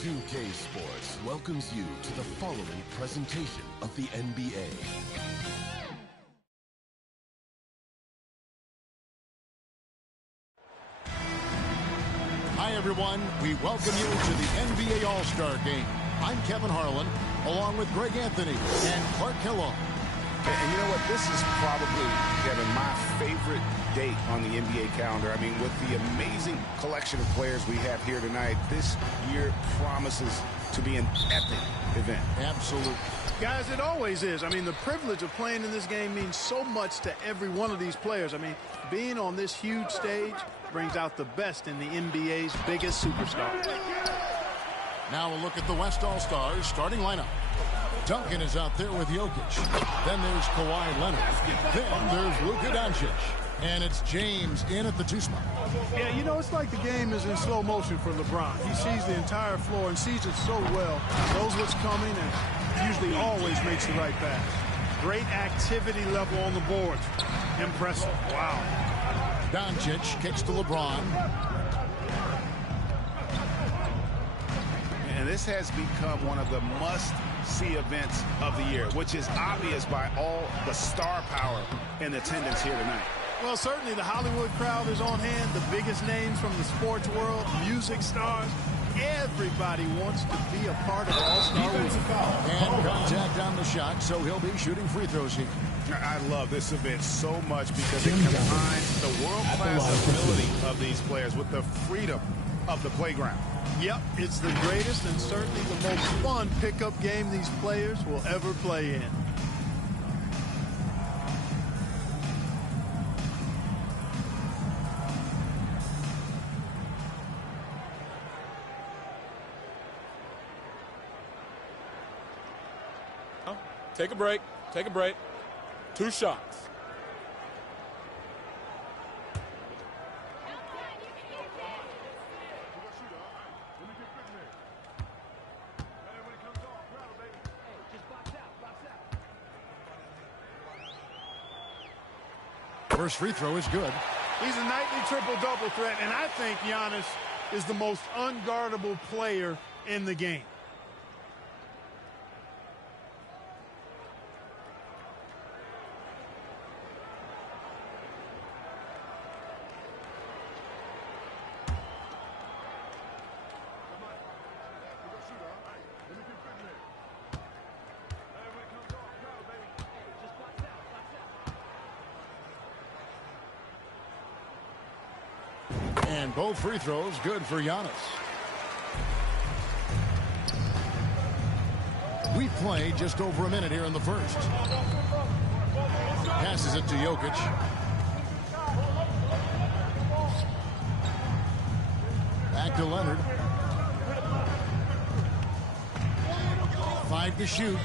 2K Sports welcomes you to the following presentation of the NBA. Hi, everyone. We welcome you to the NBA All-Star Game. I'm Kevin Harlan, along with Greg Anthony and Clark Kellogg. And you know what? This is probably, Kevin, my favorite date on the NBA calendar. I mean, with the amazing collection of players we have here tonight, this year promises to be an epic event. Absolutely. Guys, it always is. I mean, the privilege of playing in this game means so much to every one of these players. I mean, being on this huge stage brings out the best in the NBA's biggest superstars. Now we'll look at the West All-Stars starting lineup. Duncan is out there with Jokic. Then there's Kawhi Leonard. Then there's Luka Doncic. And it's James in at the 2 spot. Yeah, you know, it's like the game is in slow motion for LeBron. He sees the entire floor and sees it so well, knows what's coming, and usually always makes the right pass. Great activity level on the boards. Impressive. Wow. Doncic kicks to LeBron. And this has become one of the must-see events of the year, which is obvious by all the star power in attendance here tonight. Well, certainly the Hollywood crowd is on hand. The biggest names from the sports world, music stars. Everybody wants to be a part of All-Star Week. And contact on the shot, so he'll be shooting free throws here. I love this event so much because it combines the world-class ability of these players with the freedom of the playground. Yep, it's the greatest and certainly the most fun pickup game these players will ever play in. Take a break. Take a break. 2 shots. First free throw is good. He's a nightly triple-double threat, and I think Giannis is the most unguardable player in the game. And both free throws good for Giannis. We've played just over a minute here in the first. Passes it to Jokic. Back to Leonard. 5 to shoot.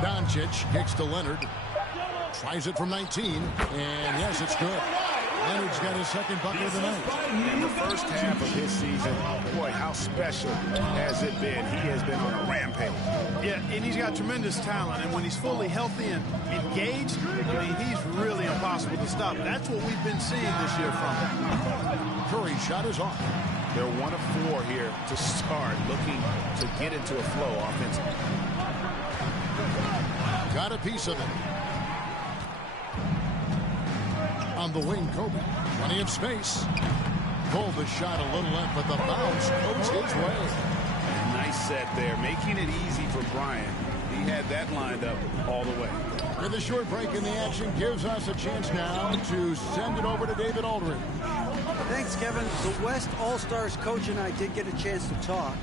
Doncic kicks to Leonard. Tries it from 19. And yes, it's good. Leonard's got his second bucket of the night. In the first half of his season, boy, how special has it been? He has been on a rampage. Yeah, and he's got tremendous talent, and when he's fully healthy and engaged, I mean, he's really impossible to stop. That's what we've been seeing this year from him. Curry's shot is off. They're 1 of 4 here to start, looking to get into a flow offensively. Got a piece of it. On the wing, Kobe. Plenty of space. Pulled the shot a little left, but the bounce goes his way. Nice set there, making it easy for Bryant. He had that lined up all the way. With a short break in the action, gives us a chance now to send it over to David Aldridge. Thanks, Kevin. The West All-Stars coach and I did get a chance to talk.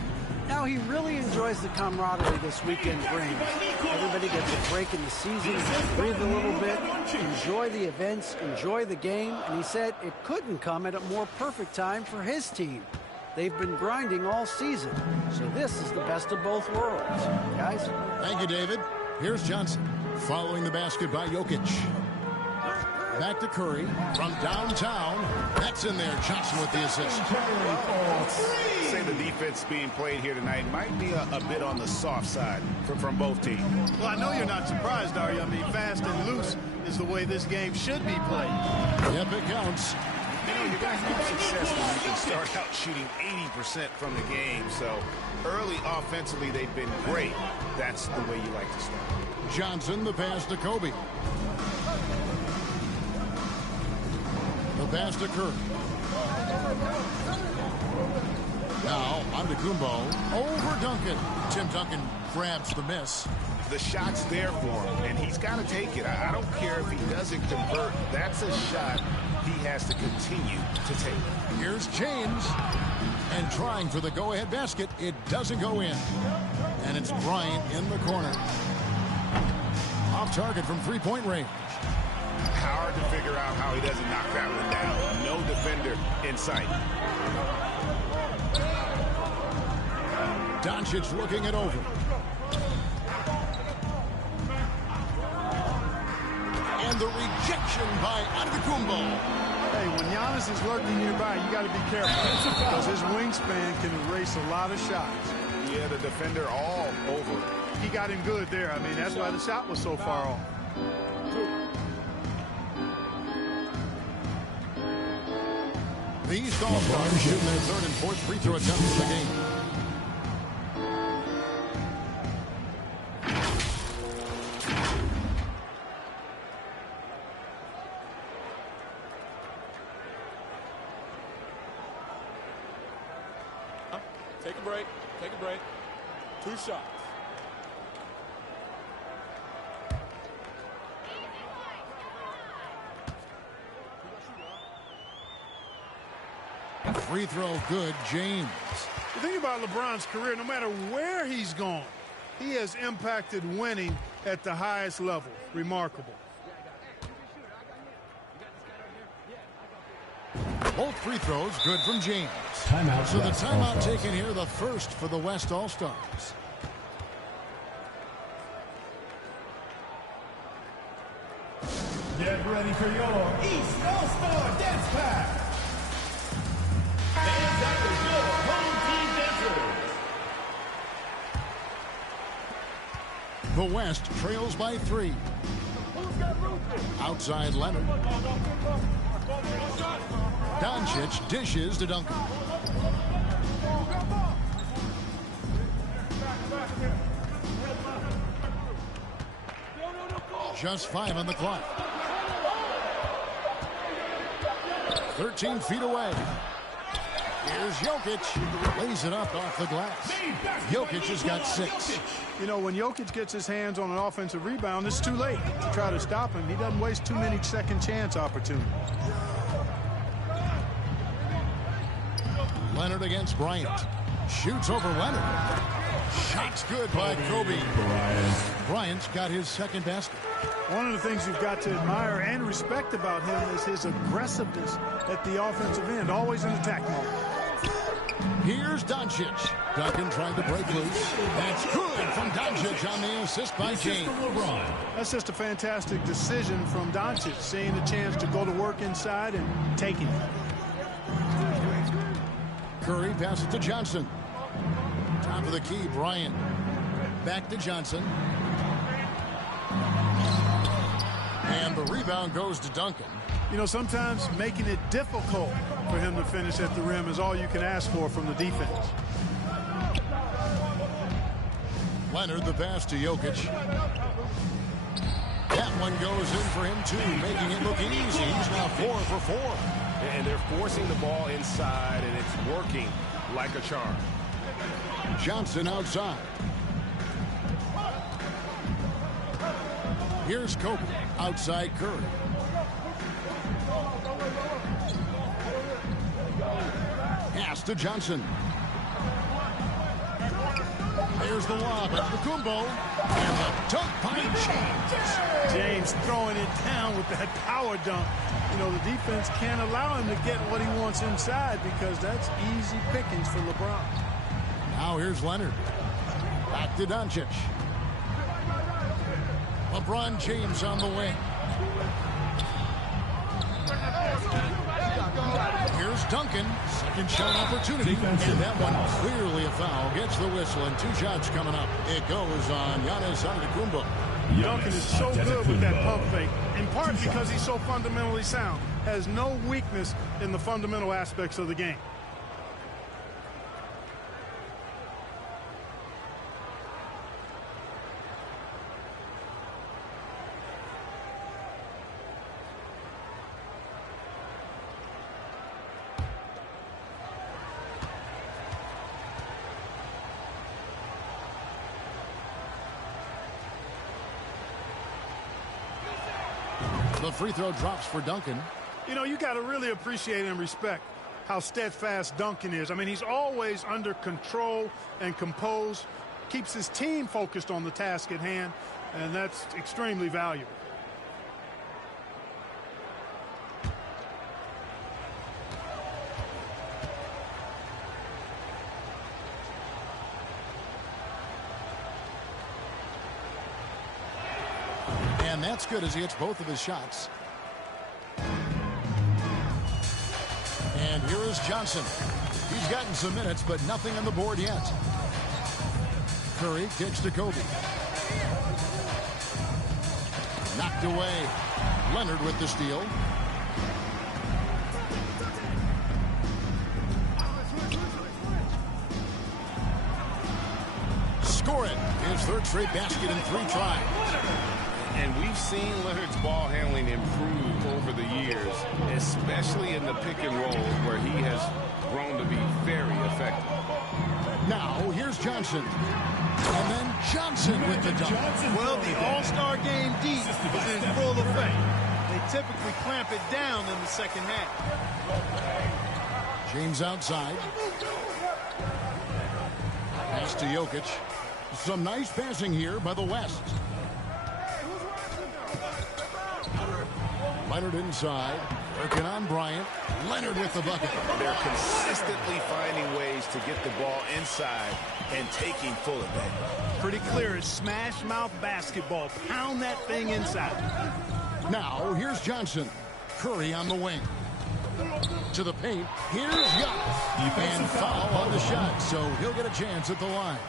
Now he really enjoys the camaraderie this weekend brings. Everybody gets a break in the season, breathe a little bit, enjoy the events, enjoy the game, and he said it couldn't come at a more perfect time for his team. They've been grinding all season, so this is the best of both worlds. Guys? Thank you, David. Here's Johnson, following the basket by Jokic. Back to Curry from downtown. That's in there. Johnson with the assist. Say the defense being played here tonight might be a bit on the soft side from both teams. Well, I know you're not surprised, are you? I mean, fast and loose is the way this game should be played. Yep, it counts. You know, you're going to have success when you can start start out shooting 80% from the game. So early offensively, they've been great. That's the way you like to start. Johnson, the pass to Kobe. The pass to Curry. Now, on to Kumbo. Over Duncan. Tim Duncan grabs the miss. The shot's there for him, and he's got to take it. I don't care if he doesn't convert. That's a shot he has to continue to take. Here's James. And trying for the go-ahead basket. It doesn't go in. And it's Bryant in the corner. Off target from three-point range. Hard to figure out how he doesn't knock that one down. No defender in sight. Doncic looking it over. And the rejection by Antetokounmpo. Hey, when Giannis is lurking nearby, you got to be careful because his wingspan can erase a lot of shots. Yeah, the defender all over. He got him good there. I mean, that's why the shot was so far off. These All-Stars shooting their third and fourth free throw attempts of the game. Take a break. Take a break. 2 shots. Free throw good, James. The thing about LeBron's career, no matter where he's gone, he has impacted winning at the highest level. Remarkable. Both free throws good from James. Timeout. So the timeout taken here, the first for the West All-Stars. Get ready for your East All-Star Dance Pack. And that is your home team dancers. The West trails by 3. Outside Leonard. Doncic dishes to Duncan. Just 5 on the clock. 13 feet away. Here's Jokic. Lays it up off the glass. Jokic has got 6. You know, when Jokic gets his hands on an offensive rebound, it's too late to try to stop him. He doesn't waste too many second chance opportunities. Leonard against Bryant. Shoots over Leonard. Shots good by Kobe. Bryant's got his second basket. One of the things you've got to admire and respect about him is his aggressiveness at the offensive end, always in attack mode. Here's Doncic. Duncan trying to break loose. That's good from Doncic on the assist by James. That's just a fantastic decision from Doncic, seeing the chance to go to work inside and taking it. Curry passes to Johnson. Top of the key, Bryant. Back to Johnson. And the rebound goes to Duncan. You know, sometimes making it difficult for him to finish at the rim is all you can ask for from the defense. Leonard, the pass to Jokic. That one goes in for him, too, making it look easy. He's now 4 for 4. And they're forcing the ball inside, and it's working like a charm. Johnson outside. Here's Kobe. Outside Curry. Pass to Johnson. There's the lob at Kumbo. And the dunk by James. James throwing it down with that power dunk. You know, the defense can't allow him to get what he wants inside because that's easy pickings for LeBron. Now here's Leonard. Back to Doncic. LeBron James on the wing. Here's Duncan. Second shot opportunity. And that one clearly a foul. Gets the whistle, and 2 shots coming up. It goes on Giannis Antetokounmpo. Duncan is so good with that pump fake, in part because he's so fundamentally sound. Has no weakness in the fundamental aspects of the game. the free throw drops for Duncan. You know, you got to really appreciate and respect how steadfast Duncan is. I mean, he's always under control and composed, keeps his team focused on the task at hand, and that's extremely valuable. And that's good as he hits both of his shots. And here is Johnson. He's gotten some minutes, but nothing on the board yet. Curry kicks to Kobe. Knocked away. Leonard with the steal. Score it. His third straight basket in 3 tries. And we've seen Leonard's ball handling improve over the years, especially in the pick and roll where he has grown to be very effective. Now, here's Johnson. And then Johnson with the dunk. Well, the All-Star game deep is in full effect. They typically clamp it down in the second half. James outside. Pass to Jokic. Some nice passing here by the West. Leonard inside. Working on Bryant. Leonard with the bucket. They're consistently finding ways to get the ball inside and taking full advantage. Pretty clear. It's smash mouth basketball. Pound that thing inside. Now, here's Johnson. Curry on the wing. To the paint. Here's Giannis. And foul on the shot, so he'll get a chance at the line.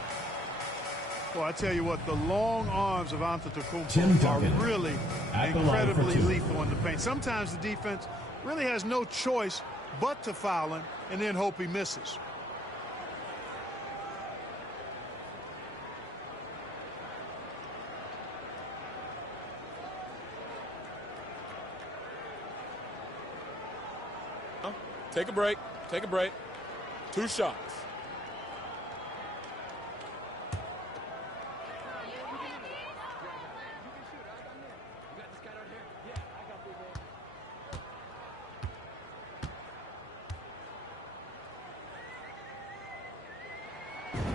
Well, I tell you what, the long arms of Antetokounmpo are really incredibly lethal in the paint. Sometimes the defense really has no choice but to foul him and then hope he misses. Take a break. Take a break. 2 shots.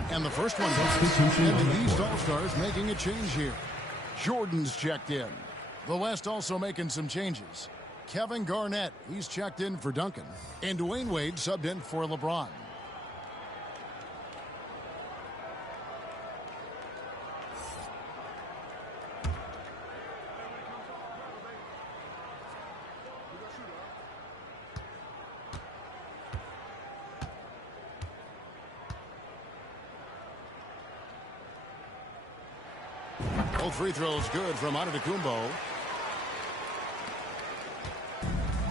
And the first one hits. And the East All-Stars making a change here. Jordan's checked in. The West also making some changes. Kevin Garnett, he's checked in for Duncan. And Dwayne Wade subbed in for LeBron. Both free throws good from Antetokounmpo.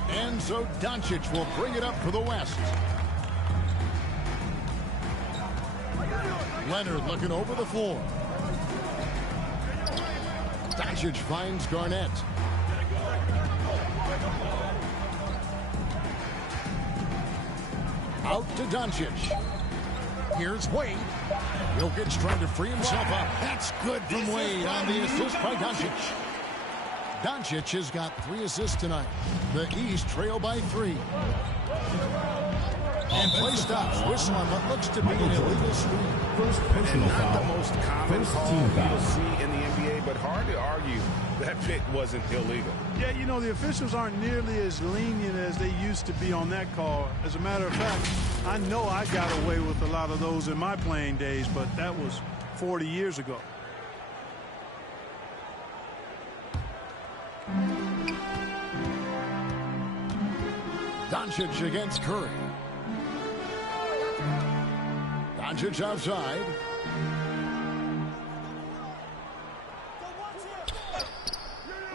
And so Doncic will bring it up for the West. Leonard looking over the floor. Doncic finds Garnett. Out to Doncic. Here's Wade. Jokic trying to free himself up. That's good from Wade on the assist by Doncic. Doncic has got 3 assists tonight. The East trail by 3. And play stops. Whistle on what looks to be an illegal screen. And not the most common call you'll see in the NBA, but hard to argue that pick wasn't illegal. Yeah, you know, the officials aren't nearly as lenient as they used to be on that call. As a matter of fact, I know I got away with a lot of those in my playing days, but that was 40 years ago. Doncic against Curry. Doncic outside.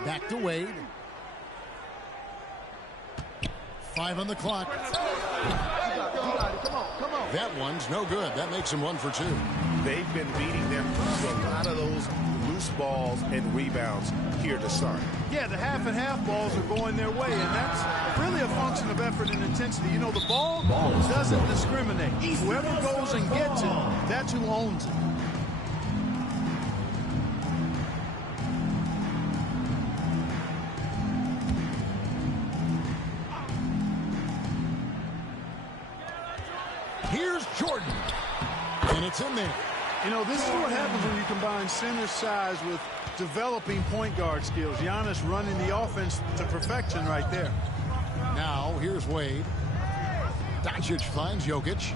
Back to Wade. 5 on the clock. That one's no good. That makes him 1 for 2. They've been beating them to a lot of those loose balls and rebounds here to start. Yeah, the half and half balls are going their way, and that's really a function of effort and intensity. You know, the ball doesn't discriminate. Whoever goes and gets it, that's who owns it. Here's Jordan. And it's in there. You know, this is what happens when you combine center size with developing point guard skills. Giannis running the offense to perfection right there. Now, here's Wade. Doncic finds Jokic.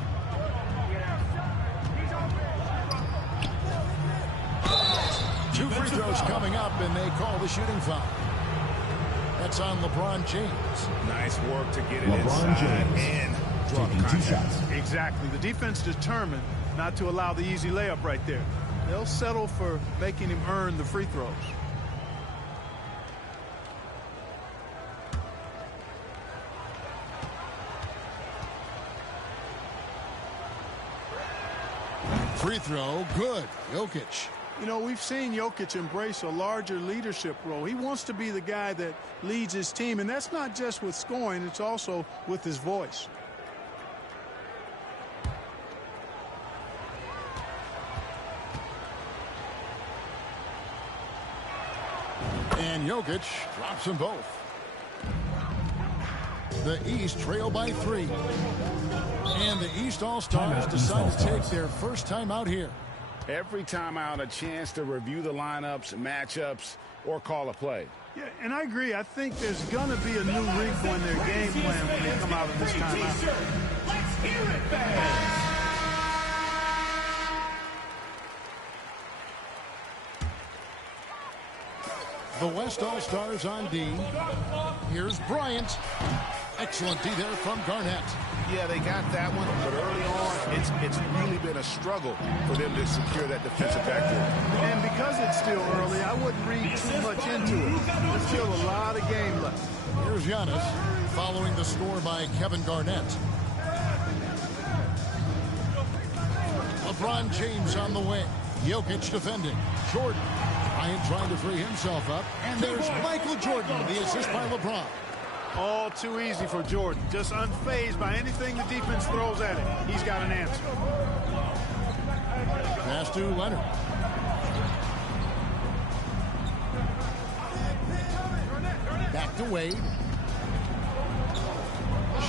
Two free throws coming up, and they call the shooting foul. That's on LeBron James. Nice work to get it inside and draw the contact. Exactly. The defense determined not to allow the easy layup right there. They'll settle for making him earn the free throws. Free throw, good. Jokic. You know, we've seen Jokic embrace a larger leadership role. He wants to be the guy that leads his team, and that's not just with scoring, it's also with his voice. And Jokic drops them both. The East trail by 3. And the East All-Stars decide to take their first time out here. Every time out, a chance to review the lineups, matchups, or call a play. Yeah, and I agree. I think there's going to be a new wrinkle in their game plan when they come out of this timeout. Let's hear it, fans. The West All-Stars on D. Here's Bryant. Excellent D there from Garnett. Yeah, they got that one, but early on, it's really been a struggle for them to secure that defensive backcourt. And because it's still early, I wouldn't read too much into it. There's still a lot of game left. Here's Giannis following the score by Kevin Garnett. LeBron James on the wing. Jokic defending. Jordan. Bryant trying to free himself up. And there's Michael Jordan, the assist by LeBron. All too easy for Jordan. Just unfazed by anything the defense throws at him. He's got an answer. Pass to Leonard. Back to Wade.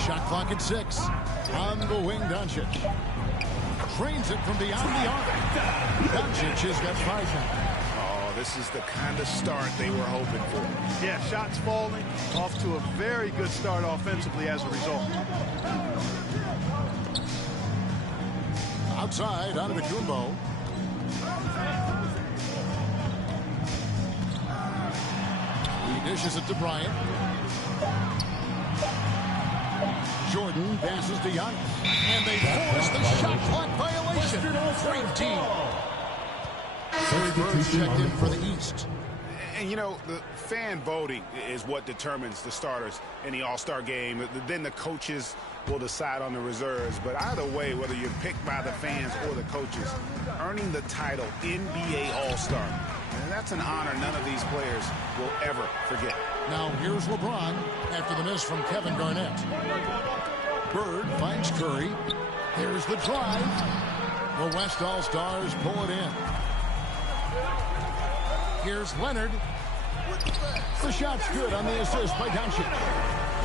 Shot clock at 6. On the wing, Doncic. Trains it from beyond the arc. Doncic has got 5 now. This is the kind of start they were hoping for. Yeah, shots falling, off to a very good start offensively as a result. Outside, out of the Kumbo. He dishes it to Bryant. Jordan passes to Giannis. And they force the shot clock violation. Great team. Birds checked in for the East. And, you know, the fan voting is what determines the starters in the All-Star game. Then the coaches will decide on the reserves. But either way, whether you're picked by the fans or the coaches, earning the title NBA All-Star, and that's an honor none of these players will ever forget. Now here's LeBron after the miss from Kevin Garnett. Bird finds Curry. Here's the drive. The West All-Stars pull it in. Here's Leonard. The shot's good on the assist by Doncic.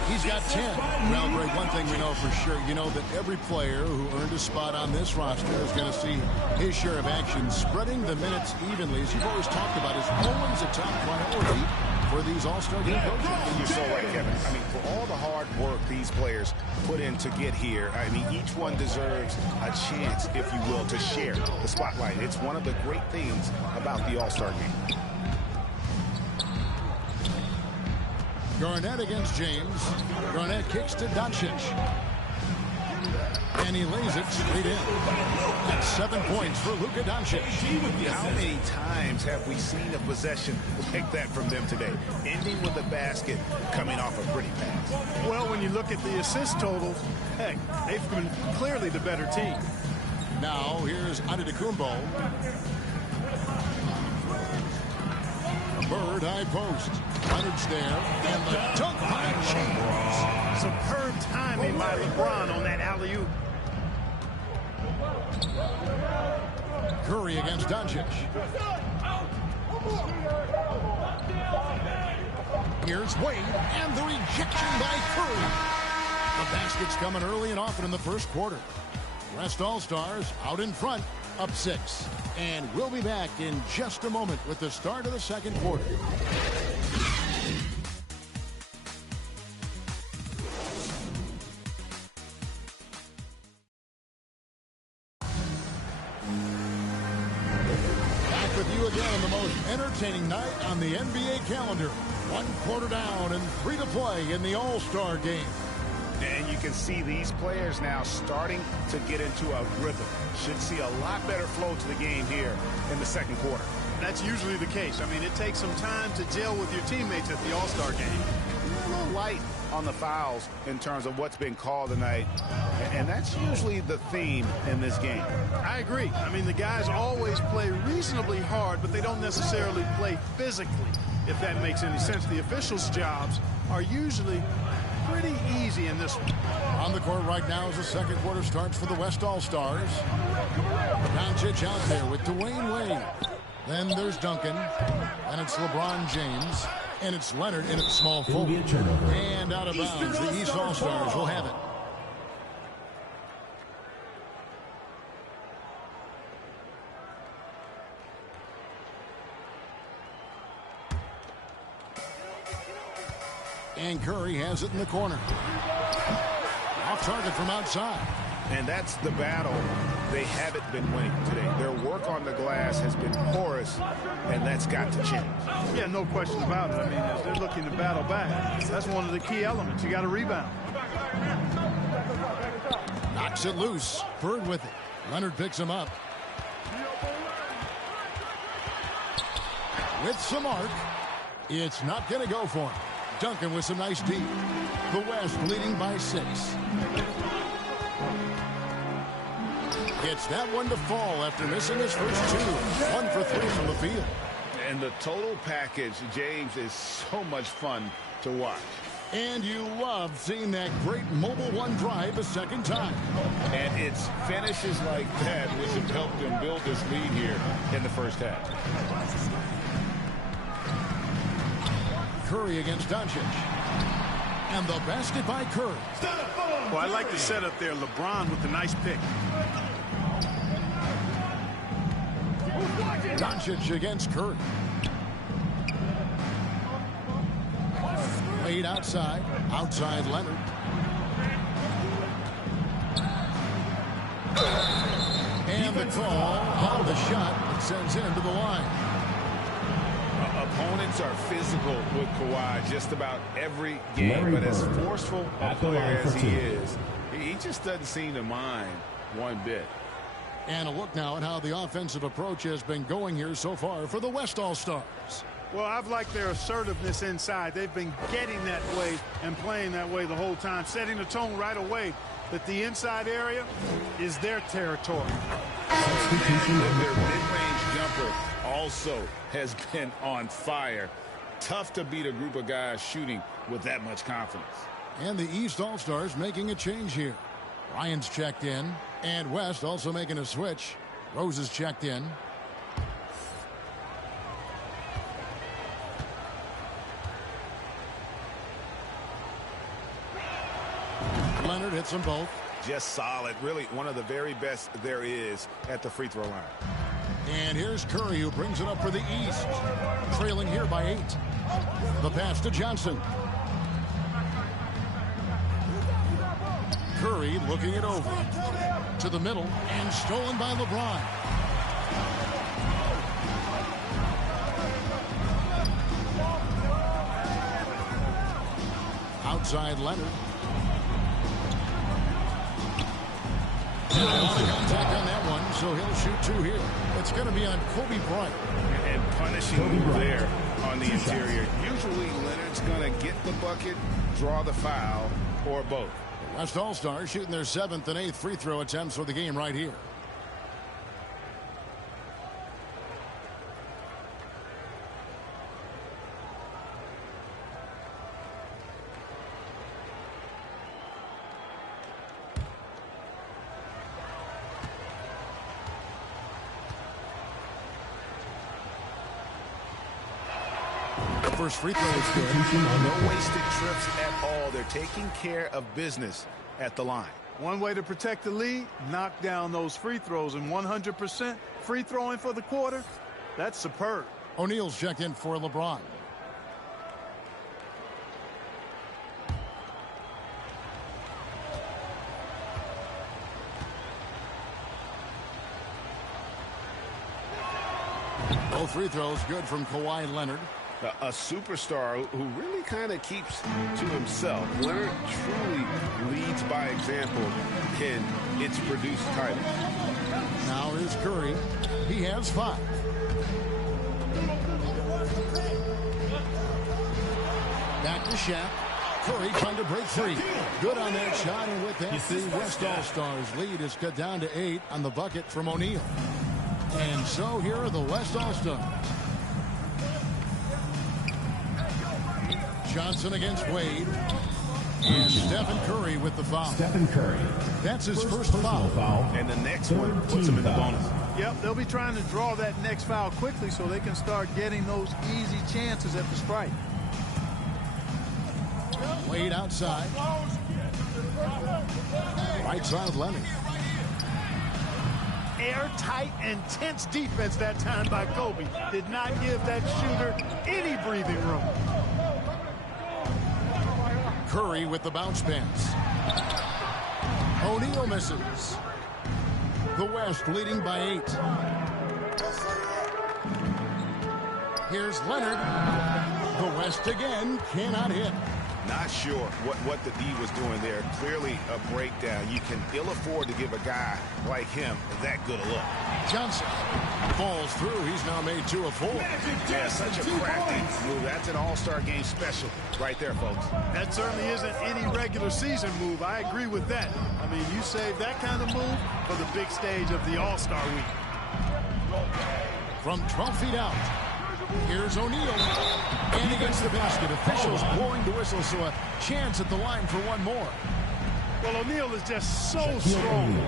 He's got 10. Well, Greg, one thing we know for sure, you know that every player who earned a spot on this roster is going to see his share of action. Spreading the minutes evenly, as you've always talked about, is always a top priority for these All-Star game coaches. You're so right, Kevin. I mean, for all the hard work these players put in to get here, I mean, each one deserves a chance, if you will, to share the spotlight. It's one of the great things about the All-Star game. Garnett against James. Garnett kicks to Doncic. And he lays it straight in. That's 7 points for Luka Doncic. How many times have we seen a possession like that from them today? Ending with a basket, coming off a pretty pass. Well, when you look at the assist totals, heck, they've been clearly the better team. Now here's Antetokounmpo. Bird high post. Leonard's there. And the dunk by James. Superb timing by LeBron on that alley-oop. Curry against Doncic. Here's Wade. And the rejection by Curry. The basket's coming early and often in the first quarter. West All-Stars out in front, up 6. And we'll be back in just a moment with the start of the second quarter. Back with you again on the most entertaining night on the NBA calendar. 1 quarter down and 3 to play in the All-Star game. And you can see these players now starting to get into a rhythm. Should see a lot better flow to the game here in the second quarter. That's usually the case. I mean, it takes some time to gel with your teammates at the All-Star game. A little light on the fouls in terms of what's been called tonight. And that's usually the theme in this game. I agree. I mean, the guys always play reasonably hard, but they don't necessarily play physically, if that makes any sense. The officials' jobs are usually pretty easy in this one. On the court right now as the second quarter starts for the West All-Stars. Doncic out there with Dwayne Wade. Then there's Duncan. And it's LeBron James. And it's Leonard in its small forward. And out of bounds. The East All-Stars will have it. And Curry has it in the corner. Off target from outside. And that's the battle they haven't been winning today. Their work on the glass has been porous, and that's got to change. Yeah, no question about it. I mean, as they're looking to battle back, that's one of the key elements. You got to rebound. Knocks it loose. Bird with it. Leonard picks him up. With some arc. It's not going to go for him. Duncan with some nice deep. The West leading by 6. Gets that one to fall after missing his first 2. 1 for 3 from the field. And the total package, James, is so much fun to watch. And you love seeing that great mobile one drive a second time. And it's finishes like that which have helped them build this lead here in the first half. Curry against Doncic. And the basket by Curry. Well, I like the setup there. LeBron with the nice pick. Doncic against Curry. Wade outside. Outside Leonard. And the call on the shot that sends him to the line. Opponents are physical with Kawhi just about every game, but as forceful a player as he is, he just doesn't seem to mind one bit. And a look now at how the offensive approach has been going here so far for the West All-Stars. Well, I've liked their assertiveness inside. They've been getting that way and playing that way the whole time, setting the tone right away that the inside area is their territory. Their mid-range jumper also has been on fire. Tough to beat a group of guys shooting with that much confidence. And the East All-Stars making a change here. Ryan's checked in, and West also making a switch. Rose is checked in. Leonard hits them both. Just solid. Really one of the very best there is at the free throw line. And here's Curry, who brings it up for the East. Trailing here by 8. The pass to Johnson. Curry looking it over. To the middle, and stolen by LeBron. Outside Leonard. And a lot of contact on that one, so he'll shoot 2 here. It's going to be on Kobe Bryant. And punishing there on the interior. Usually Leonard's going to get the bucket, draw the foul, or both. The West All-Stars shooting their 7th and 8th free throw attempts for the game right here. First free throw is good. No wasted trips at all. They're taking care of business at the line. One way to protect the lead, knock down those free throws, and 100% free throwing for the quarter, that's superb. O'Neal's checked in for LeBron. Both free throws good from Kawhi Leonard. A superstar who really kind of keeps to himself. Leonard truly leads by example, and it's produced titles. Now is Curry. He has 5. Back to Shaq. Curry trying to break free. Good on that shot, and with that, the West All-Stars lead is cut down to 8 on the bucket from O'Neal. And so here are the West All-Stars. Johnson against Wade. And Stephen Curry with the foul. Stephen Curry. That's his first foul. And the next one puts him in the bonus. Yep, they'll be trying to draw that next foul quickly so they can start getting those easy chances at the stripe. Wade outside. Right side Leonard. Airtight and tense defense that time by Kobe. Did not give that shooter any breathing room. Curry with the bounce pass. O'Neal misses. The West leading by 8. Here's Leonard. The West again cannot hit. Not sure what the D was doing there. Clearly a breakdown. You can ill afford to give a guy like him that good a look. Johnson falls through. He's now made 2 of 4. Yeah, such a crafty move. That's an all-star game special right there, folks. That certainly isn't any regular season move. I agree with that. I mean, you save that kind of move for the big stage of the All-Star week. From 12 feet out. Here's O'Neal. And against the basket. Officials blowing the whistle, so a chance at the line for one more. Well, O'Neal is just so strong.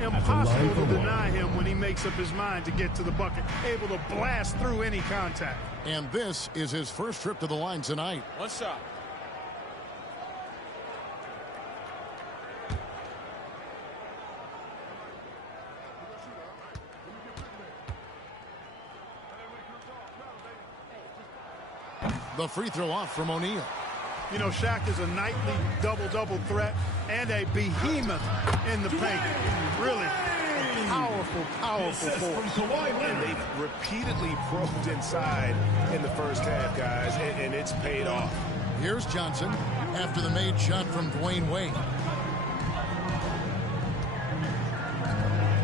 Impossible to deny him when he makes up his mind to get to the bucket. Able to blast through any contact. And this is his first trip to the line tonight. One shot. The free throw off from O'Neal. You know, Shaq is a nightly double-double threat and a behemoth in the paint. Really powerful force. And they've repeatedly probed inside in the first half, guys, and it's paid off. Here's Johnson after the made shot from Dwayne Wade.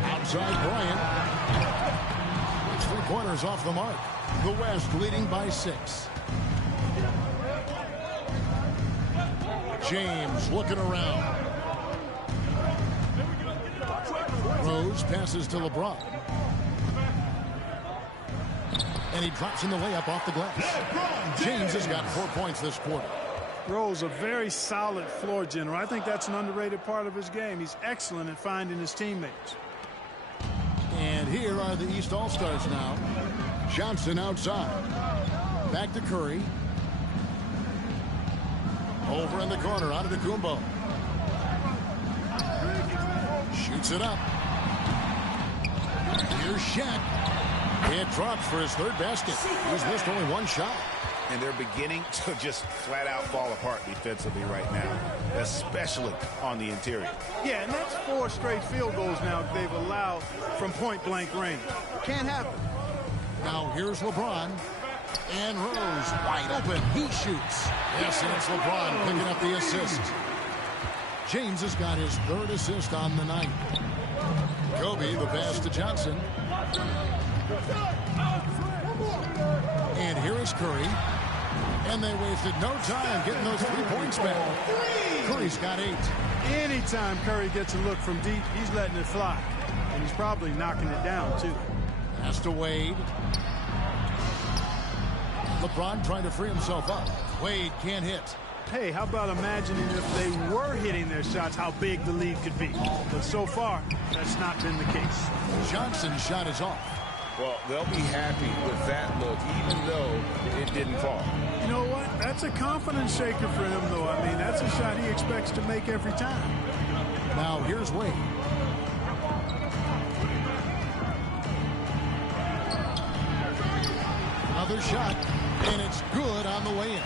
Outside Bryant. 3 pointers off the mark. The West leading by 6. James looking around. Rose passes to LeBron. And he drops in the layup off the glass. James has got 4 points this quarter. Rose, a very solid floor general. I think that's an underrated part of his game. He's excellent at finding his teammates. And here are the East All-Stars now. Johnson outside. Back to Curry. Over in the corner, out of Kumbo. Shoots it up. Here's Shaq. It drops for his 3rd basket. He's missed only 1 shot. And they're beginning to just flat out fall apart defensively right now, especially on the interior. Yeah, and that's 4 straight field goals now they've allowed from point-blank range. Can't happen. Now here's LeBron. And Rose wide open. He shoots. Yes, and it's LeBron picking up the assist. James has got his 3rd assist on the night. Kobe, the pass to Johnson. And here is Curry. And they wasted no time getting those 3 points back. Curry's got 8. Anytime Curry gets a look from deep, he's letting it fly. And he's probably knocking it down, too. Pass to Wade. LeBron trying to free himself up. Wade can't hit. Hey, how about imagining if they were hitting their shots, how big the lead could be. But so far, that's not been the case. Johnson's shot is off. Well, they'll be happy with that look, even though it didn't fall. You know what? That's a confidence shaker for him, though. I mean, that's a shot he expects to make every time. Now here's Wade. Another shot, and it's good on the way in.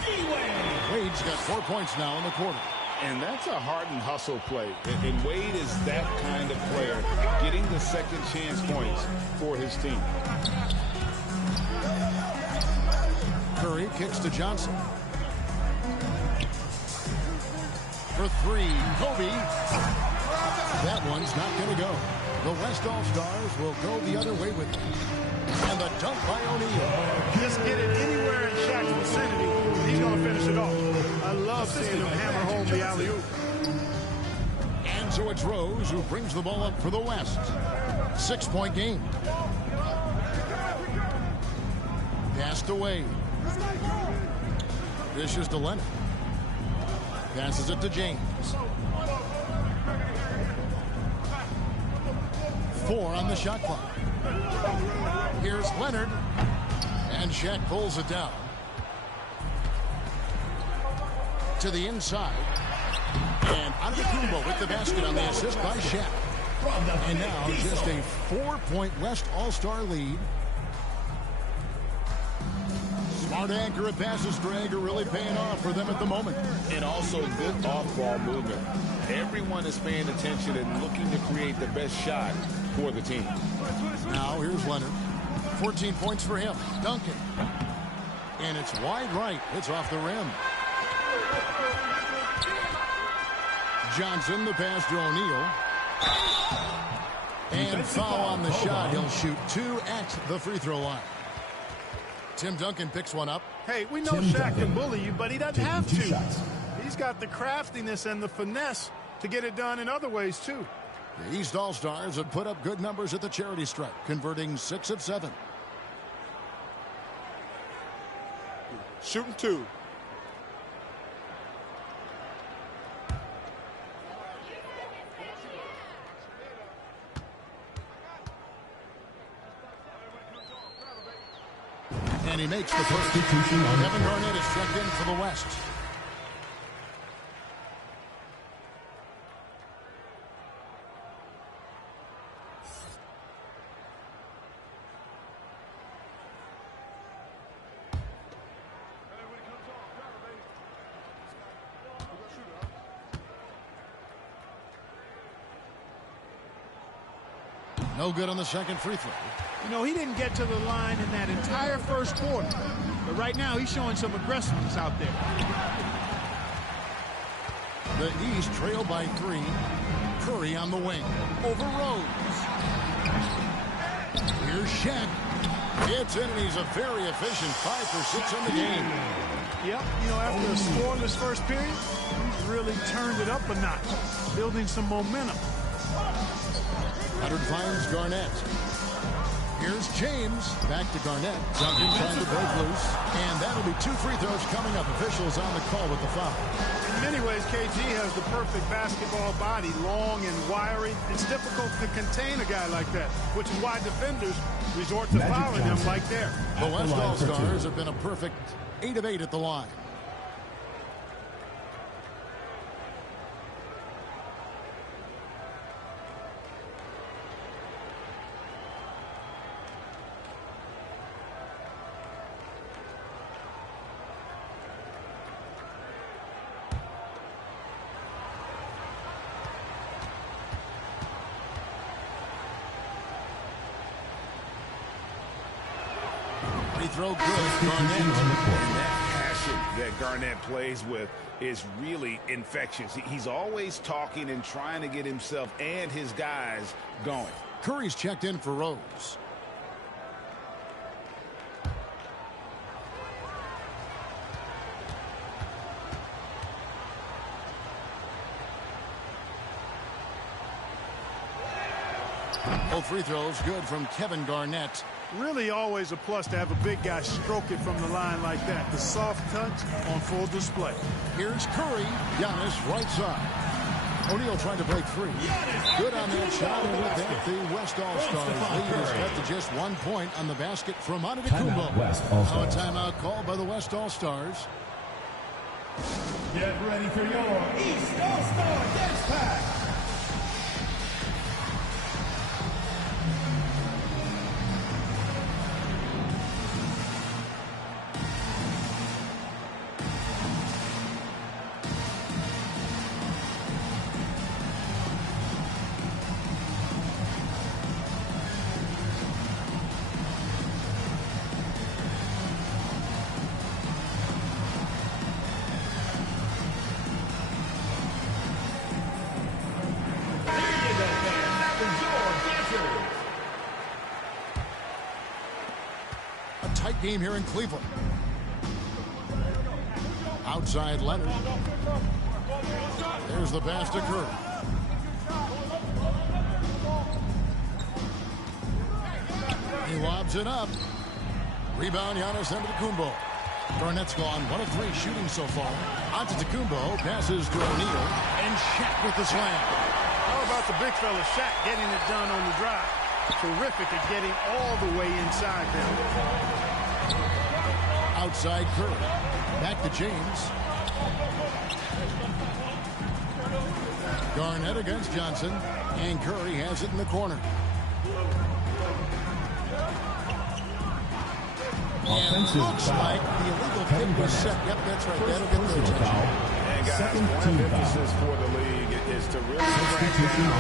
Wade's got 4 points now in the quarter. And that's a hardened hustle play. And Wade is that kind of player, getting the second chance points for his team. Curry kicks to Johnson. For three, Kobe. That one's not going to go. The West All-Stars will go the other way with it. And the dunk by O'Neal. Just get it anywhere in Shaq's vicinity. He's going to finish it off. I love seeing him hammer home the alley-oop. And so it's Rose who brings the ball up for the West. 6-point game. Passed away. This is to Leonard. Passes it to James. 4 on the shot clock. Here's Leonard. And Shaq pulls it down. To the inside. And Antetokounmpo with the basket on the assist by Shaq. And now just a 4-point West All-Star lead. Smart accurate passes, Greg, are really paying off for them at the moment. And also good off-ball movement. Everyone is paying attention and looking to create the best shot for the team. Now here's Leonard. 14 points for him. Duncan. And it's wide right. It's off the rim. Johnson, the pass to O'Neal. And foul on the shot. He'll shoot 2 at the free throw line. Tim Duncan picks one up. Hey, we know Shaq can bully you, but he doesn't have to. He's got the craftiness and the finesse to get it done in other ways, too. The East All-Stars have put up good numbers at the charity stripe, converting 6 of 7. Shooting 2. And he makes the first. Kevin Garnett is checked in for the West. No good on the second free throw. You know, he didn't get to the line in that entire first quarter. But right now, he's showing some aggressiveness out there. The East trail by 3. Curry on the wing. Over Rose. Here's Shaq. Gets in, and he's a very efficient 5 for 6 in the game. Yep, you know, after a scoreless first period, he's really turned it up a notch, building some momentum. Leonard finds Garnett. Here's James. Back to Garnett. Duncan trying to break loose. And that'll be 2 free throws coming up. Officials on the call with the foul. In many ways, KG has the perfect basketball body, long and wiry. It's difficult to contain a guy like that, which is why defenders resort to fouling him like there. The West All-Stars have been a perfect 8 of 8 at the line. Throw good. Garnett. And that passion that Garnett plays with is really infectious. He's always talking and trying to get himself and his guys going. Curry's checked in for Rose. Both free throws good from Kevin Garnett. Really always a plus to have a big guy stroke it from the line like that. The soft touch on full display. Here's Curry. Giannis right side. O'Neal trying to break free. Good on that shot. And with that, the West All-Stars lead is cut to just 1 point on the basket from Antetokounmpo. Now a timeout called by the West All-Stars. Get ready for your East All-Star Dance Pack. game here in Cleveland. Outside Leonard. There's the pass to Curry. He lobs it up. Rebound, Giannis Antetokounmpo. Garnett's gone 1 of 3 shooting so far. Antetokounmpo passes to O'Neal. And Shaq with the slam. How about the big fella Shaq getting it done on the drive? Terrific at getting all the way inside there. Outside Curry. Back to James. Garnett against Johnson. And Curry has it in the corner. And looks like the illegal pick was set. Yep, that's right. That'll get the attention. And guys, one emphasis for the league is to really crack down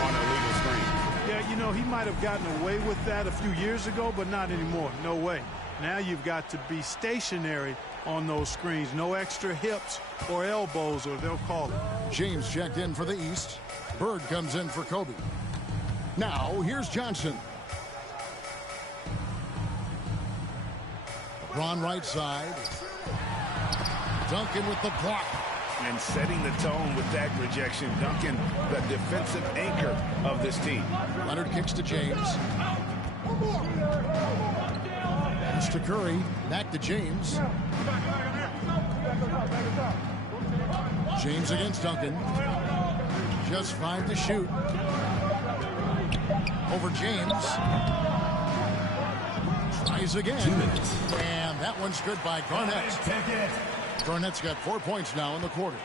on illegal screens. Yeah, you know, he might have gotten away with that a few years ago, but not anymore. No way. Now you've got to be stationary on those screens. No extra hips or elbows, or they'll call it. James checked in for the East. Bird comes in for Kobe. Now, here's Johnson. LeBron right side. Duncan with the block. And setting the tone with that rejection. Duncan, the defensive anchor of this team. Leonard kicks to James. It's to Curry. Back to James. James against Duncan. Just 5 to shoot. Over James. Tries again. 2 minutes. And that one's good by Garnett. Garnett's got 4 points now in the quarter.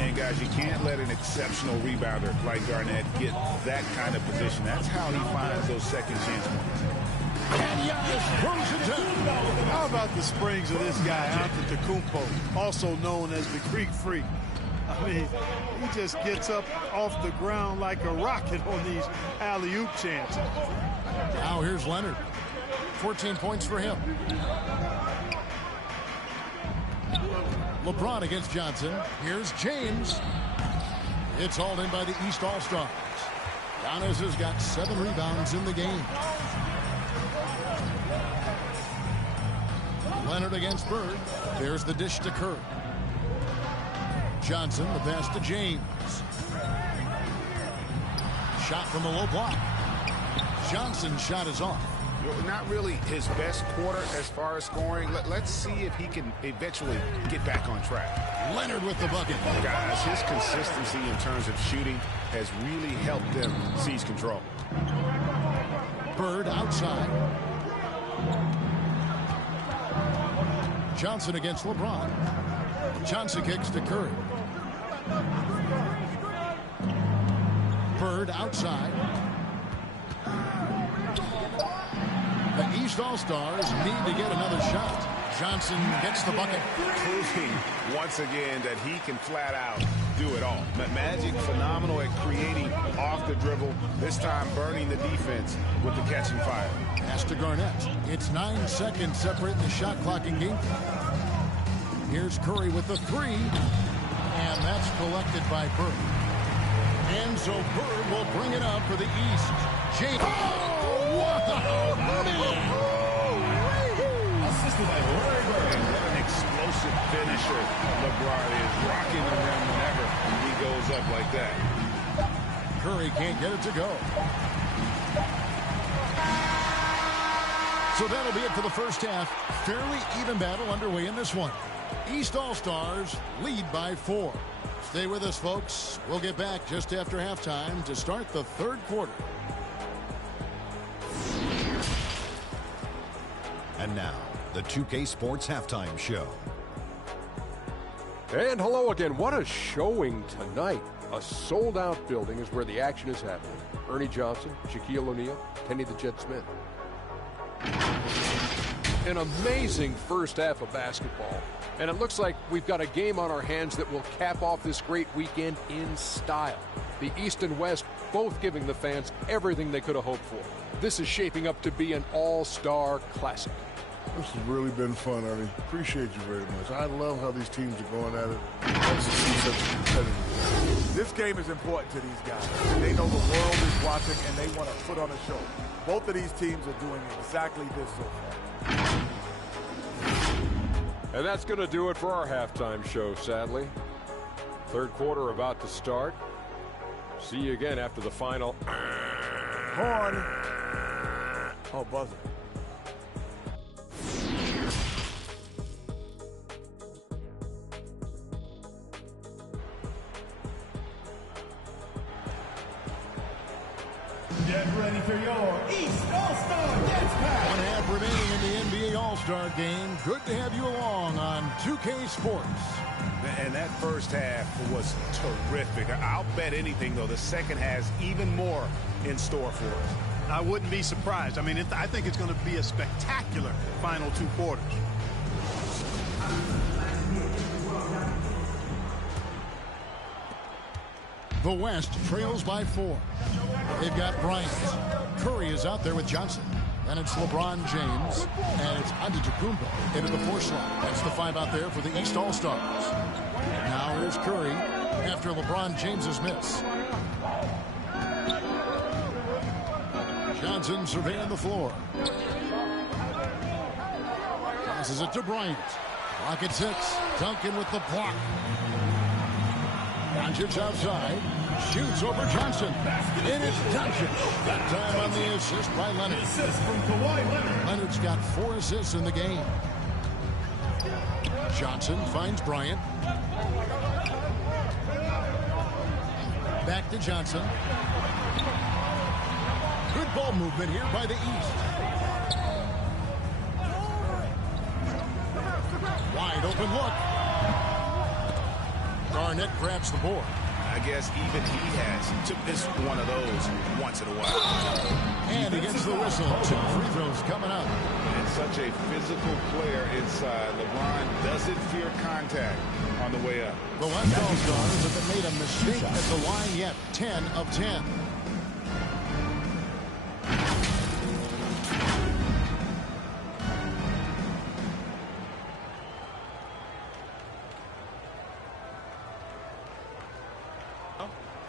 And guys, you can't let an exceptional rebounder like Garnett get that kind of position. That's how he finds those second chance points. And Giannis throws it down. How about the springs of this guy, Antetokounmpo, also known as the Greek Freak? I mean, he just gets up off the ground like a rocket on these alley-oop chances. Now here's Leonard. 14 points for him. LeBron against Johnson. Here's James. It's hauled in by the East All-Stars. Giannis has got 7 rebounds in the game. Leonard against Bird. There's the dish to Curry. Johnson, the pass to James. Shot from the low block. Johnson's shot is off. Not really his best quarter as far as scoring. Let's see if he can eventually get back on track. Leonard with the bucket. Guys, his consistency in terms of shooting has really helped them seize control. Bird outside. Johnson against LeBron. Johnson kicks to Curry. Bird outside. The East All-Stars need to get another shot. Johnson gets the bucket. Proving once again that he can flat out do it all. Magic phenomenal at creating off the dribble. This time burning the defense with the catching fire. Pass to Garnett. It's 9 seconds separating the shot clock in game. Here's Curry with the 3. And that's collected by Bird. And so Bird will bring it up for the East. James. Oh, wow, man. Assisted by Larry Bird. And what an explosive finisher LeBron is. Rocking the rim whenever he goes up like that. Curry can't get it to go. So that'll be it for the first half. Fairly even battle underway in this one. East All-Stars lead by 4. Stay with us, folks. We'll get back just after halftime to start the third quarter. And now, the 2K Sports Halftime Show. And hello again. What a showing tonight. A sold-out building is where the action is happening. Ernie Johnson, Shaquille O'Neal, Kenny the Jet Smith. An amazing first half of basketball. And it looks like we've got a game on our hands that will cap off this great weekend in style. The East and West both giving the fans everything they could have hoped for. This is shaping up to be an all-star classic. This has really been fun, Ernie. Appreciate you very much. I love how these teams are going at it. Nice to see such a competitive. This game is important to these guys. They know the world is watching, and they want to put on a show. Both of these teams are doing exactly this so far. And that's going to do it for our halftime show, sadly. Third quarter about to start. See you again after the final. Horn. Oh, buzzer. Get ready for your East All-Star Dance Pack. 1 half remaining in the NBA All-Star game. Good to have you along on 2K Sports. And that first half was terrific. I'll bet anything, though, the second has even more in store for us. I wouldn't be surprised. I mean, I think it's going to be a spectacular final 2 quarters. The West trails by 4. They've got Bryant. Curry is out there with Johnson. Then it's LeBron James. And it's Antetokounmpo into the 4 slot. That's the 5 out there for the East All-Stars. Now here's Curry after LeBron James's miss. Johnson surveying the floor. Passes it to Bryant. Clock at 6. Duncan with the block. Doncic outside. Shoots over Johnson. And it's Doncic. That time on the assist by Leonard. Assist from Kawhi Leonard. Leonard's got 4 assists in the game. Johnson finds Bryant. Back to Johnson. Good ball movement here by the East. Wide open look. Garnett grabs the board. I guess even he has to miss one of those once in a while. And he gets the whistle. 2 free throws coming up. And such a physical player inside. LeBron doesn't fear contact on the way up. The West All-Stars haven't made a mistake at the line yet. 10 of 10.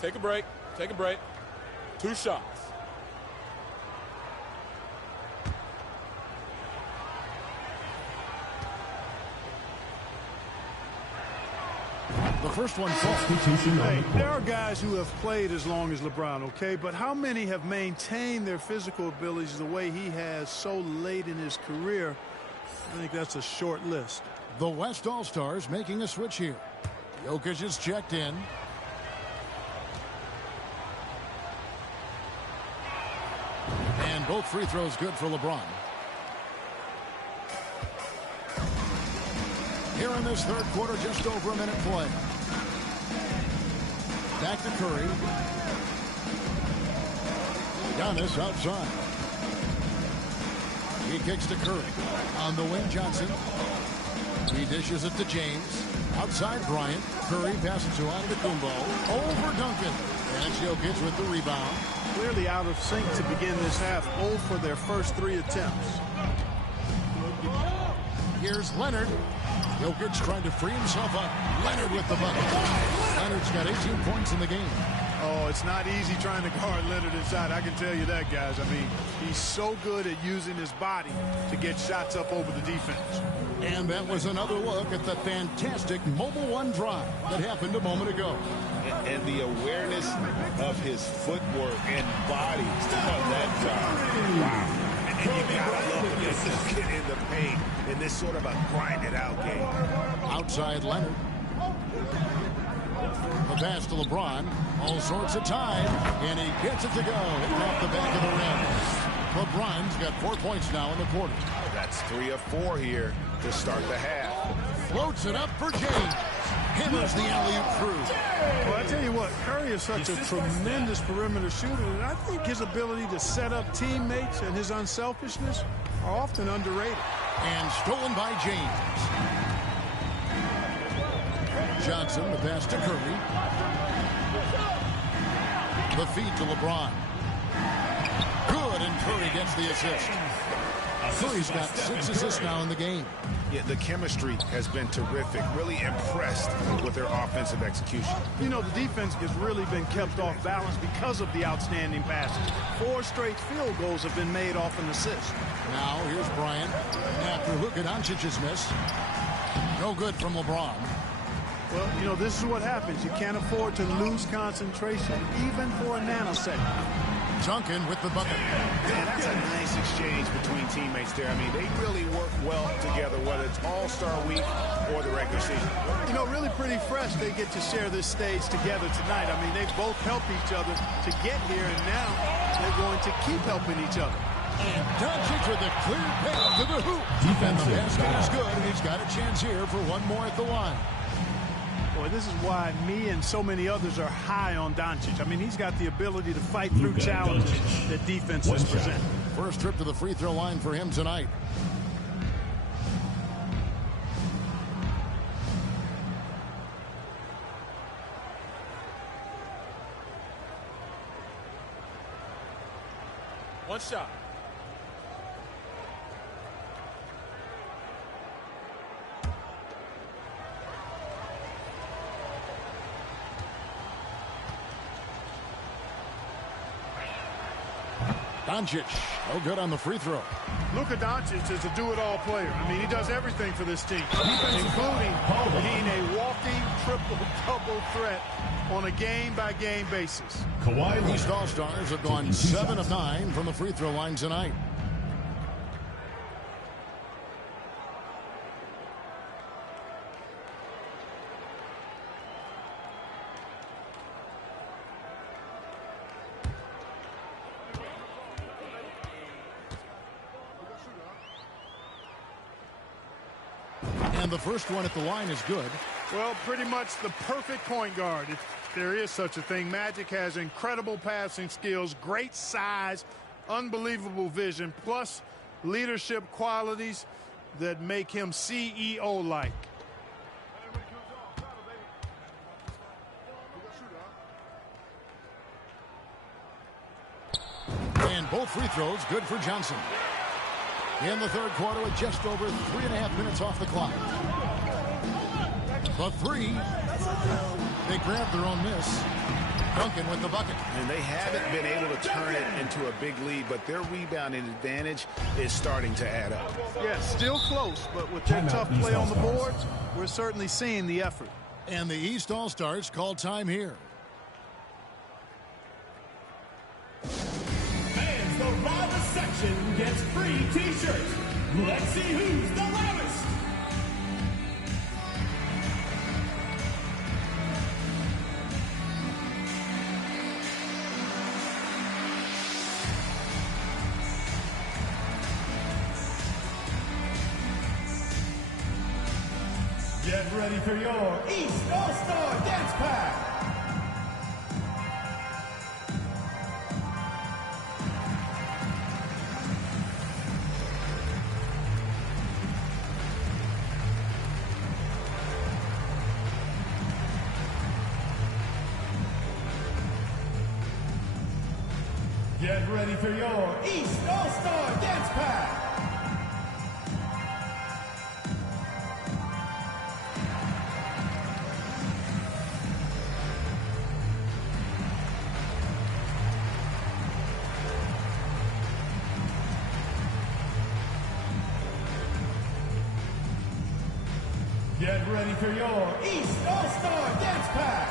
Take a break. Take a break. 2 shots. The first one falls. Hey, there are guys who have played as long as LeBron, okay? But how many have maintained their physical abilities the way he has so late in his career? I think that's a short list. The West All-Stars making a switch here. Jokic is checked in. And both free throws good for LeBron. Here in this third quarter, just over a minute play. Back to Curry. Giannis outside. He kicks to Curry. On the wing, Johnson. He dishes it to James. Outside Bryant. Curry passes to Antetokounmpo. Over Duncan. And Jokic with the rebound. Clearly out of sync to begin this half. 0 for their first 3 attempts. Here's Leonard. Jokic trying to free himself up. Leonard with the bucket. Leonard's got 18 points in the game. Oh, it's not easy trying to guard Leonard inside. I can tell you that, guys. I mean, he's so good at using his body to get shots up over the defense. And that was another look at the fantastic Mobile One drive that happened a moment ago. And the awareness of his footwork and body on that drive. Wow. And you gotta love this kid in the paint in this sort of a grind-it-out game. Outside Leonard. The pass to LeBron. All sorts of time. And he gets it to go. Off the back of the rim. LeBron's got 4 points now in the quarter. That's 3 of 4 here to start the half. Floats it up for James. Hammers the alley-oop through. Well, I tell you what, Curry is such a tremendous perimeter shooter, and I think his ability to set up teammates and his unselfishness are often underrated. And stolen by James. Johnson, the pass to Curry. The feed to LeBron. Good, and Curry gets the assist. Curry's got 6 assists now in the game. Yeah, the chemistry has been terrific. Really impressed with their offensive execution. You know, the defense has really been kept off balance because of the outstanding passes. 4 straight field goals have been made off an assist. Now here's Bryant after Luka Doncic's miss. No good from LeBron. Well, you know, this is what happens. You can't afford to lose concentration even for a nanosecond. Duncan with the bucket. Yeah, that's a nice exchange between teammates there. I mean, they really work well together, whether it's All-Star Week or the regular season. You know, really pretty fresh they get to share this stage together tonight. I mean, they both helped each other to get here, and now they're going to keep helping each other. And Doncic with a clear pass to the hoop. And the basket is good, and he's got a chance here for one more at the line. Boy, this is why me and so many others are high on Doncic. I mean, he's got the ability to fight through challenges that defenses present. First trip to the free throw line for him tonight. One shot. Doncic, no good on the free throw. Luka Doncic is a do-it-all player. I mean, he does everything for this team, including being a walking triple-double threat on a game-by-game basis. East All-Stars have gone 7 of 9 from the free throw line tonight. And the first one at the line is good. Well, pretty much the perfect point guard, if there is such a thing. Magic has incredible passing skills, great size, unbelievable vision, plus leadership qualities that make him CEO-like. And both free throws good for Johnson. In the third quarter with just over 3.5 minutes off the clock. The three. They grabbed their own miss. Duncan with the bucket. And they haven't been able to turn it into a big lead, but their rebounding advantage is starting to add up. Yeah, still close, but with their tough play on the boards, we're certainly seeing the effort. And the East All-Stars call time here. Fans, the loudest section gets free t-shirts. Let's see who's the loudest. Get ready for your East All-Star Dance Pack. Get ready for your East All-Star Dance Pack. Get ready for your East All-Star Dance Pack.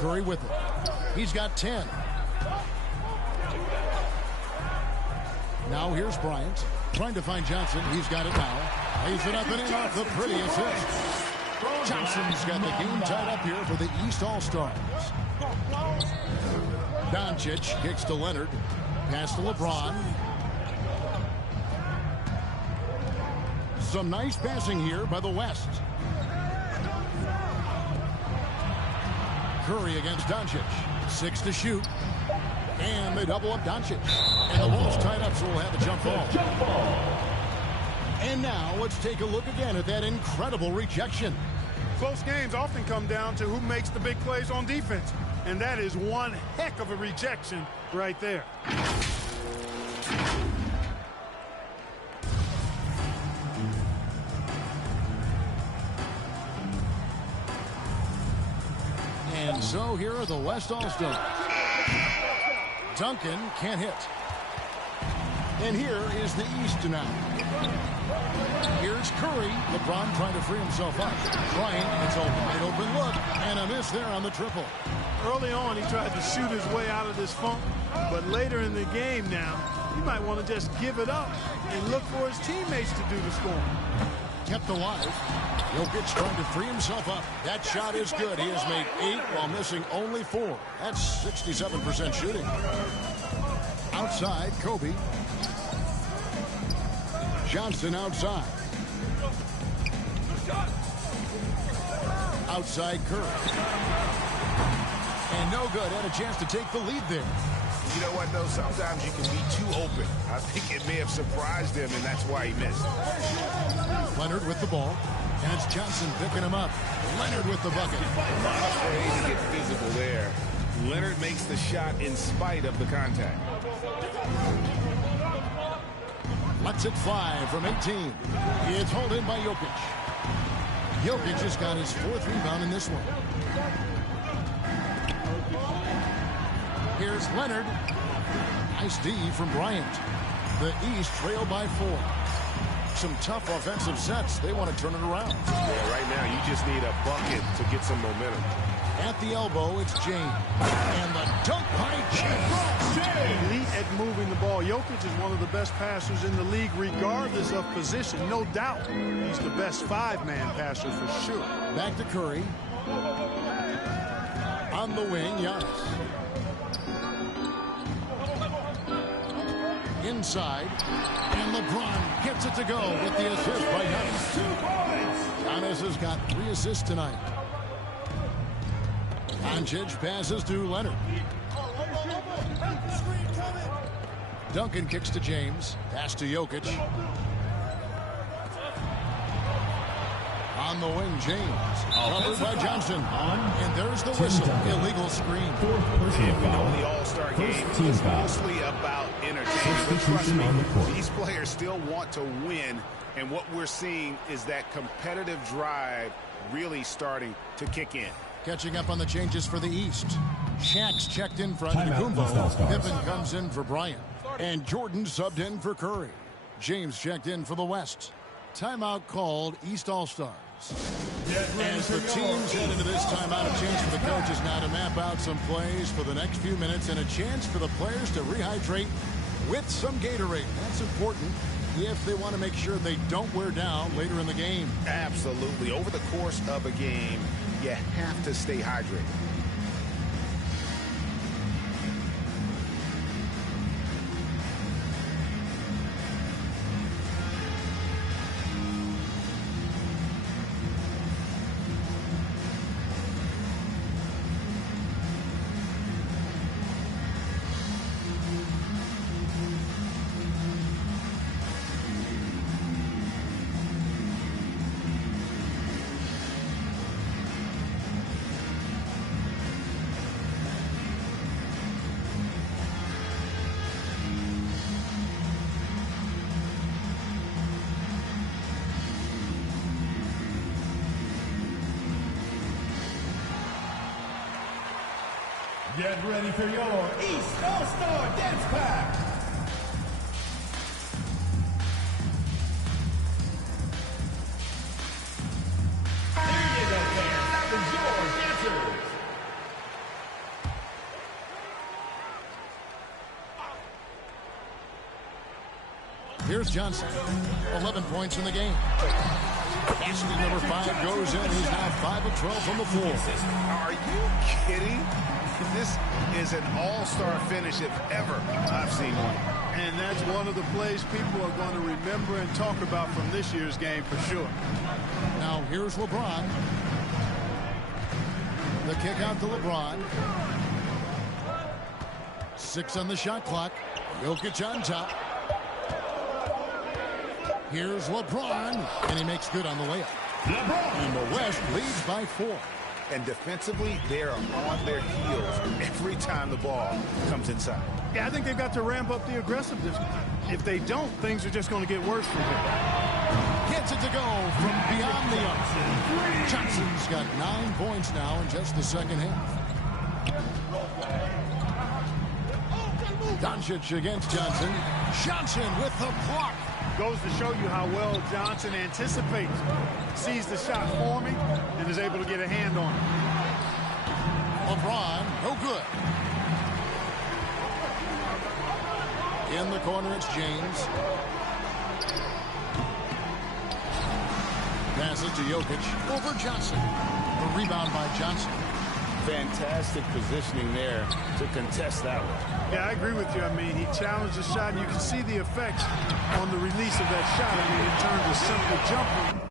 Curry with it. He's got 10. Now here's Bryant. Trying to find Johnson. He's got it now. Lays it up and in off the pretty assist. Johnson's got the game tied up here for the East All-Stars. Doncic kicks to Leonard. Pass to LeBron. Some nice passing here by the West. Curry against Doncic. 6 to shoot. And they double up Doncic. And the ball's tied up, so we'll have a jump ball. And now let's take a look again at that incredible rejection. Close games often come down to who makes the big plays on defense. And that is one heck of a rejection right there. So here are the West All-Stars. Duncan can't hit. And here is the East now. Here's Curry. LeBron trying to free himself up. Bryant, it's an open look, and a miss there on the triple. Early on, he tried to shoot his way out of this funk, but later in the game now, he might want to just give it up and look for his teammates to do the scoring. Kept alive. Jokic trying to free himself up. That shot is good. He has made 8 while missing only 4. That's 67% shooting. Outside, Kobe. Johnson outside. Outside, Curry. And no good. Had a chance to take the lead there. You know what, though? Sometimes you can be too open. I think it may have surprised him, and that's why he missed. Leonard with the ball. And it's Johnson picking him up. Leonard with the bucket. Not afraid to get physical there. Leonard makes the shot in spite of the contact. Lets it fly from 18. It's hauled in by Jokic. Jokic has got his 4th rebound in this one. Here's Leonard. Nice D from Bryant. The East trail by 4. Some tough offensive sets. They want to turn it around. Yeah, right now you just need a bucket to get some momentum. At the elbow, it's James. And the dunk by James. Elite at moving the ball. Jokic is one of the best passers in the league, regardless of position. No doubt. He's the best 5-man passer for sure. Back to Curry. On the wing, Giannis. Inside. And LeBron gets it to go with the assist by Giannis. 2 points. Giannis has got 3 assists tonight. Doncic passes to Leonard. Duncan kicks to James. Pass to Jokic. On the wing, James. Covered by Johnson. And there's the whistle. Illegal screen. The All-Star game is mostly about entertainment. But trust me, these players still want to win. And what we're seeing is that competitive drive really starting to kick in. Catching up on the changes for the East. Shaq's checked in for Antetokounmpo. Pippen comes in for Bryant. And Jordan subbed in for Curry. James checked in for the West. Timeout called East All-Stars. As the teams head into this timeout, a chance for the coaches now to map out some plays for the next few minutes and a chance for the players to rehydrate with some Gatorade. That's important if they want to make sure they don't wear down later in the game. Absolutely. Over the course of a game, you have to stay hydrated. Get ready for your East All-Star Dance Pack. Here you go, fans. That was your dancers. Here's Johnson. 11 points in the game. Basket number 5 goes in. He's now 5 of 12 from the floor. Are you kidding? This is an all-star finish if ever I've seen one. And that's one of the plays people are going to remember and talk about from this year's game for sure. Now here's LeBron. The kick out to LeBron. 6 on the shot clock. Jokic on top. Here's LeBron, and he makes good on the layup. LeBron. And the West leads by 4. And defensively, they are on their heels every time the ball comes inside. Yeah, I think they've got to ramp up the aggressiveness. If they don't, things are just going to get worse from here. Gets it to go from beyond the arc. Johnson's got 9 points now in just the second half. Doncic against Johnson. Johnson with the block. Goes to show you how well Johnson anticipates, sees the shot forming, and is able to get a hand on it. LeBron, no good. In the corner, it's James. Passes to Jokic over Johnson. The rebound by Johnson. Fantastic positioning there to contest that one. Yeah, I agree with you. I mean, he challenged the shot, and you can see the effects on the release of that shot. I mean, in terms of simply jumping